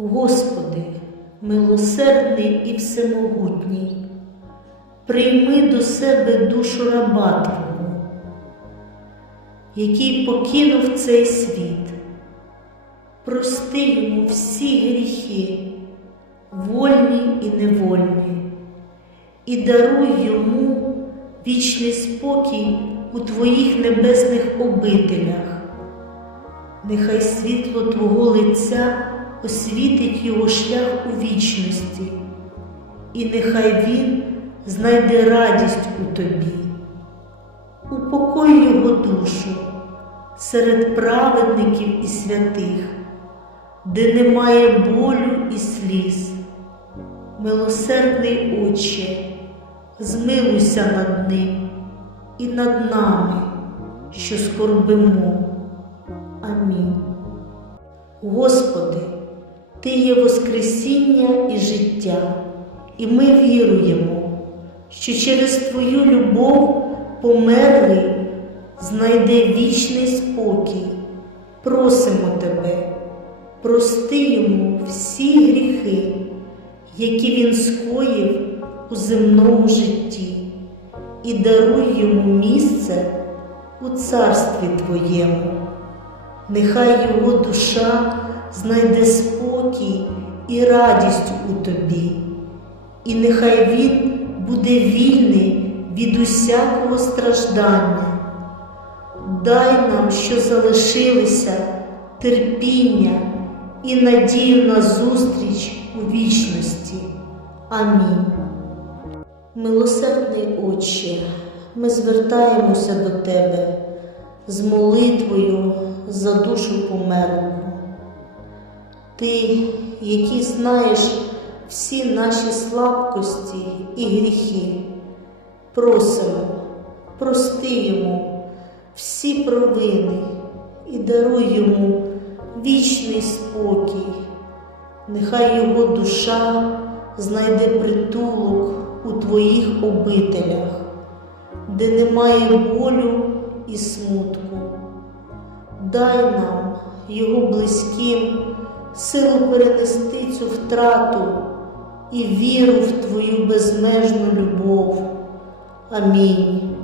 Господи, милосердний і всемогутній, прийми до себе душу раба Твого, який покинув цей світ, прости йому всі гріхи, вольні і невольні, і даруй йому вічний спокій у Твоїх небесних обителях. Нехай світло Твого лиця освітить його шлях у вічності, і нехай він знайде радість у тобі. Упокой його душу серед праведників і святих, де немає болю і сліз. Милосердний Отче, змилуйся над ним і над нами, що скорбимо. Амінь. Господи, Ти є Воскресіння і життя, і ми віруємо, що через Твою любов померлий знайде вічний спокій. Просимо Тебе, прости йому всі гріхи, які він скоїв у земному житті, і даруй йому місце у царстві Твоєму. Нехай його душа знайде спокій і радість у тобі, і нехай він буде вільний від усякого страждання. Дай нам, що залишилися, терпіння і надію на зустріч у вічності. Амінь. Милосердний Отче, ми звертаємося до Тебе з молитвою за душу померлого. Ти, який знаєш всі наші слабкості і гріхи, просимо, прости йому всі провини і даруй йому вічний спокій. Нехай його душа знайде притулок у Твоїх обителях, де немає болю і смутку. Дай нам, його близьким, силу перенести цю втрату і віру в Твою безмежну любов. Амінь.